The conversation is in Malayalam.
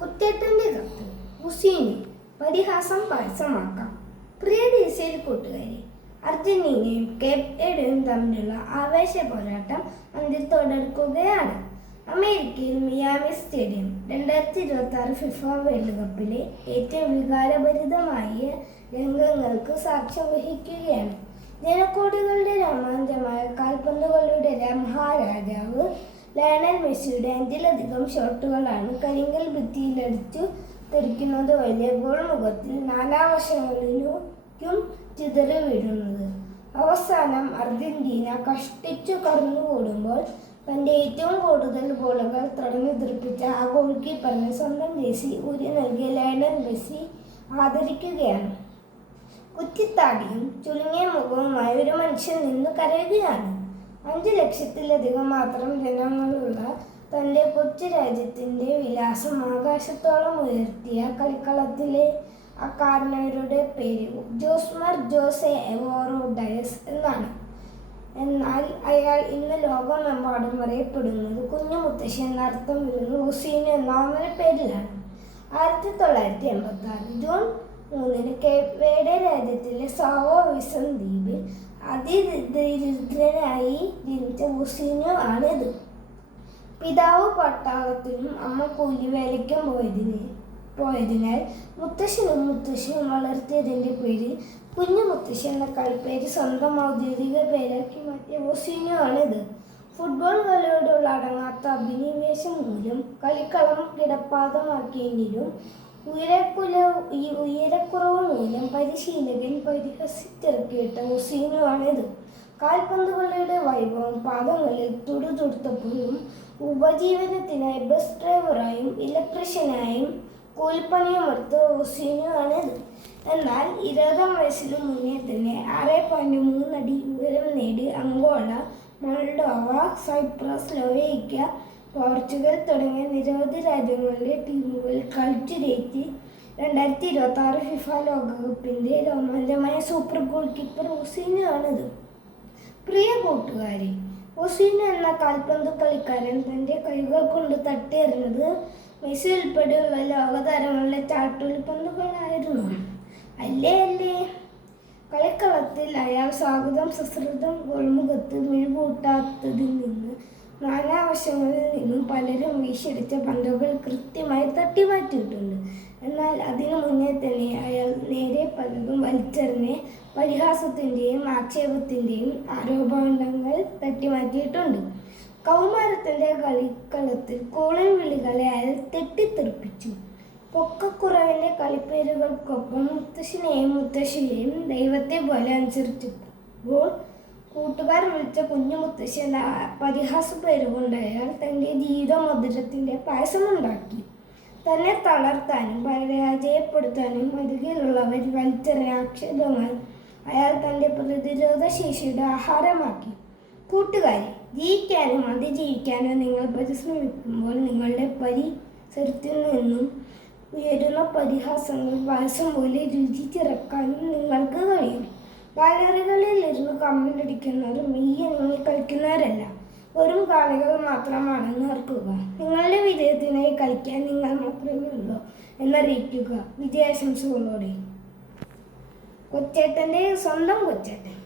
കുത്തേട്ടൻ്റെ കത്ത് ഹുസൈന് പരിഹാസം പായസമാക്കാം. പ്രിയ ദേശീയ കൂട്ടുകാരെ, അർജന്റീനയും കേപ്പ് വെർഡെയും തമ്മിലുള്ള ആവേശ പോരാട്ടം അന്ത്യത്തോടടുക്കുകയാണ്. അമേരിക്കയിൽ മിയാമി സ്റ്റേഡിയം 2026 ഫിഫ വേൾഡ് കപ്പിലെ ഏറ്റവും വികാരഭരിതമായ രംഗങ്ങൾക്ക് സാക്ഷ്യം വഹിക്കുകയാണ്. ജനക്കോടികളുടെ രോമാഞ്ചമായ കാൽപന്തുകളുടെ മഹാരാജാവ് ലയണൽ മെസ്സിയുടെ 5ലധികം ഷോട്ടുകളാണ് കരിങ്കൽ ഭിത്തിയിലടിച്ചു തെറിക്കുന്നത്. വലിയ ഗോൾ മുഖത്തിൽ നാനാവശങ്ങളിലേക്കും ചിതറി വീഴുന്നത്. അവസാനം അർജന്റീന കഷ്ടിച്ചു കടന്നുകൂടുമ്പോൾ തൻ്റെ ഏറ്റവും കൂടുതൽ ഗോളുകൾ തടഞ്ഞു തെറിപ്പിച്ച ആ ഗോൾ കീപ്പറിന് സ്വന്തം ജേഴ്സി ഊരി നൽകിയ ലയണൽ മെസ്സി ആദരിക്കുകയാണ്. കുറ്റിത്താടിയും ചുരുങ്ങിയ മുഖവുമായ ഒരു മനുഷ്യൻ നിന്ന് കരയുകയാണ്. 5 ലക്ഷത്തിലധികം മാത്രം ജനങ്ങളുള്ള തൻ്റെ കൊച്ചു രാജ്യത്തിൻ്റെ വിലാസം ആകാശത്തോളം ഉയർത്തിയ കളിക്കളത്തിലെ അക്കാരണവരുടെ പേര് ജോസ്മർ ജോസെ എവോറോ ഡയസ് എന്നാണ്. എന്നാൽ അയാൾ ഇന്ന് ലോകമെമ്പാടും അറിയപ്പെടുന്നത് കുഞ്ഞു മുത്തശ്ശി എന്നർത്ഥം വരുന്ന ഹുസൈന് എന്ന ഓമന പേരിലാണ്. 1986 ജൂൺ 3 കേപ്പ് വെർഡെ രാജ്യത്തിലെ സാവോ വിസൻ ദ്വീപിൽ അതിദരിദ്രനായി ജനിച്ച ഹുസൈനു ആണിത്. പിതാവ് പട്ടാളത്തിനും അമ്മ കൂലിവേലയ്ക്കും പോയതിനാൽ മുത്തശ്ശനും മുത്തശ്ശിയും വളർത്തിയതിൻ്റെ പേരിൽ കുഞ്ഞു മുത്തശ്ശി എന്ന കളിപ്പേര് സ്വന്തം ഔദ്യോഗിക പേരാക്കി മാറ്റിയ ഹുസൈനു ആണിത്. ഫുട്ബോൾ കളിയോടുള്ള അടങ്ങാത്ത അഭിനിവേശം മൂലം കളിക്കളം കിടപ്പാതമാക്കിയെങ്കിലും ഉയരക്കുറവ് മൂലം പരിശീലകൻ പരിഹസിച്ചിറക്കിയിട്ട ഹുസൈനു ആണിത്. കാൽപന്തുകളുടെ വൈഭവം പാദങ്ങളിൽ തുടുതുടുത്തപ്പോഴും ഉപജീവനത്തിനായി ബസ് ഡ്രൈവറായും ഇലക്ട്രീഷ്യനായും കൂലിപ്പണിയുമെടുത്ത ഹുസൈനു ആണിത്. എന്നാൽ 20 വയസ്സിനു മുന്നേ തന്നെ 6.3 അടി ഉയരം നേടി അംഗോള, മോൾഡോവ, സൈപ്രസ്, സ്ലോവേക്യ, പോർച്ചുഗൽ തുടങ്ങിയ നിരവധി രാജ്യങ്ങളിലെ ടീമുകളിൽ കളിച്ചു ജയിച്ച് 2026 ഫിഫ ലോകകപ്പിൻ്റെ രോമാഞ്ചമായ സൂപ്പർ ഗോൾ കീപ്പർ ഹുസൈനു ആണിത്. പ്രിയ കൂട്ടുകാരെ, ഹുസൈനു എന്ന കാൽപന്ത് കളിക്കാരൻ തൻ്റെ കൈകൾ കൊണ്ട് തട്ടിയെറിഞ്ഞത് മെസ്സി ഉൾപ്പെടെയുള്ള ലോകതാരങ്ങളിലെ ചാട്ടുളിപ്പന്തുകളായിരുന്നു. അല്ലേ? കളിക്കളത്തിൽ അയാൾ സ്വാഗതം സശ്രദ്ധം ഗോൾമുഖത്ത് മിഴികൂട്ടാത്തതിൽ നിന്ന് നാനാവശങ്ങളിൽ നിന്നും പലരും വീശിയടിച്ച പന്തുകൾ കൃത്യമായി തട്ടിമാറ്റിയിട്ടുണ്ട്. എന്നാൽ അതിനു മുന്നേ തന്നെ അയാൾ നേരെ പലതും വലിച്ചെറിഞ്ഞ് പരിഹാസത്തിൻ്റെയും ആക്ഷേപത്തിൻ്റെയും ആരോപണങ്ങൾ തട്ടിമാറ്റിയിട്ടുണ്ട്. കൗമാരത്തിൻ്റെ കളിക്കളത്തിൽ കോളിൻ വിളികളെ അയാൾ തെറ്റിത്തെറിപ്പിച്ചു. പൊക്കക്കുറവിൻ്റെ കളിപ്പേരുകൾക്കൊപ്പം മുത്തശ്ശനെയും മുത്തശ്ശിയെയും ദൈവത്തെ പോലെ അനുസരിച്ചപ്പോൾ കൂട്ടുകാർ വിളിച്ച കുഞ്ഞു മുത്തശ്ശി എന്ന പരിഹാസ പേരുകൊണ്ട് അയാൾ തൻ്റെ ജീവിത മധുരത്തിൻ്റെ പായസമുണ്ടാക്കി. തന്നെ തളർത്താനും പരാജയപ്പെടുത്താനും അരികിലുള്ളവർ വലിച്ചെറിഞ്ഞ ആക്ഷേപങ്ങൾ അയാൾ തൻ്റെ പ്രതിരോധ ശേഷിയുടെ ആഹാരമാക്കി. കൂട്ടുകാരെ, ജീവിക്കാനും അതിജീവിക്കാനും നിങ്ങൾ പരിശ്രമിക്കുമ്പോൾ നിങ്ങളുടെ പരിസരത്തിൽ നിന്നും ഉയരുന്ന പരിഹാസങ്ങൾ പായസം പോലെ രുചിച്ചിറക്കാനും നിങ്ങൾക്ക് കഴിയും. ഗാലറികളിൽ ഇരുന്ന് കമ്മലടിക്കുന്നവർ മെയ്യനങ്ങി കളിക്കുന്നവരല്ല, വെറും കാണികൾ മാത്രമാണെന്ന് ഓർക്കുക. നിങ്ങളുടെ വിജയത്തിനായി കളിക്കാൻ നിങ്ങൾ മാത്രമേ ഉള്ളൂ എന്നറിയിക്കുക. വിജയാശംസകളോടെ കൊച്ചേട്ടൻ്റെ സ്വന്തം കൊച്ചേട്ടൻ.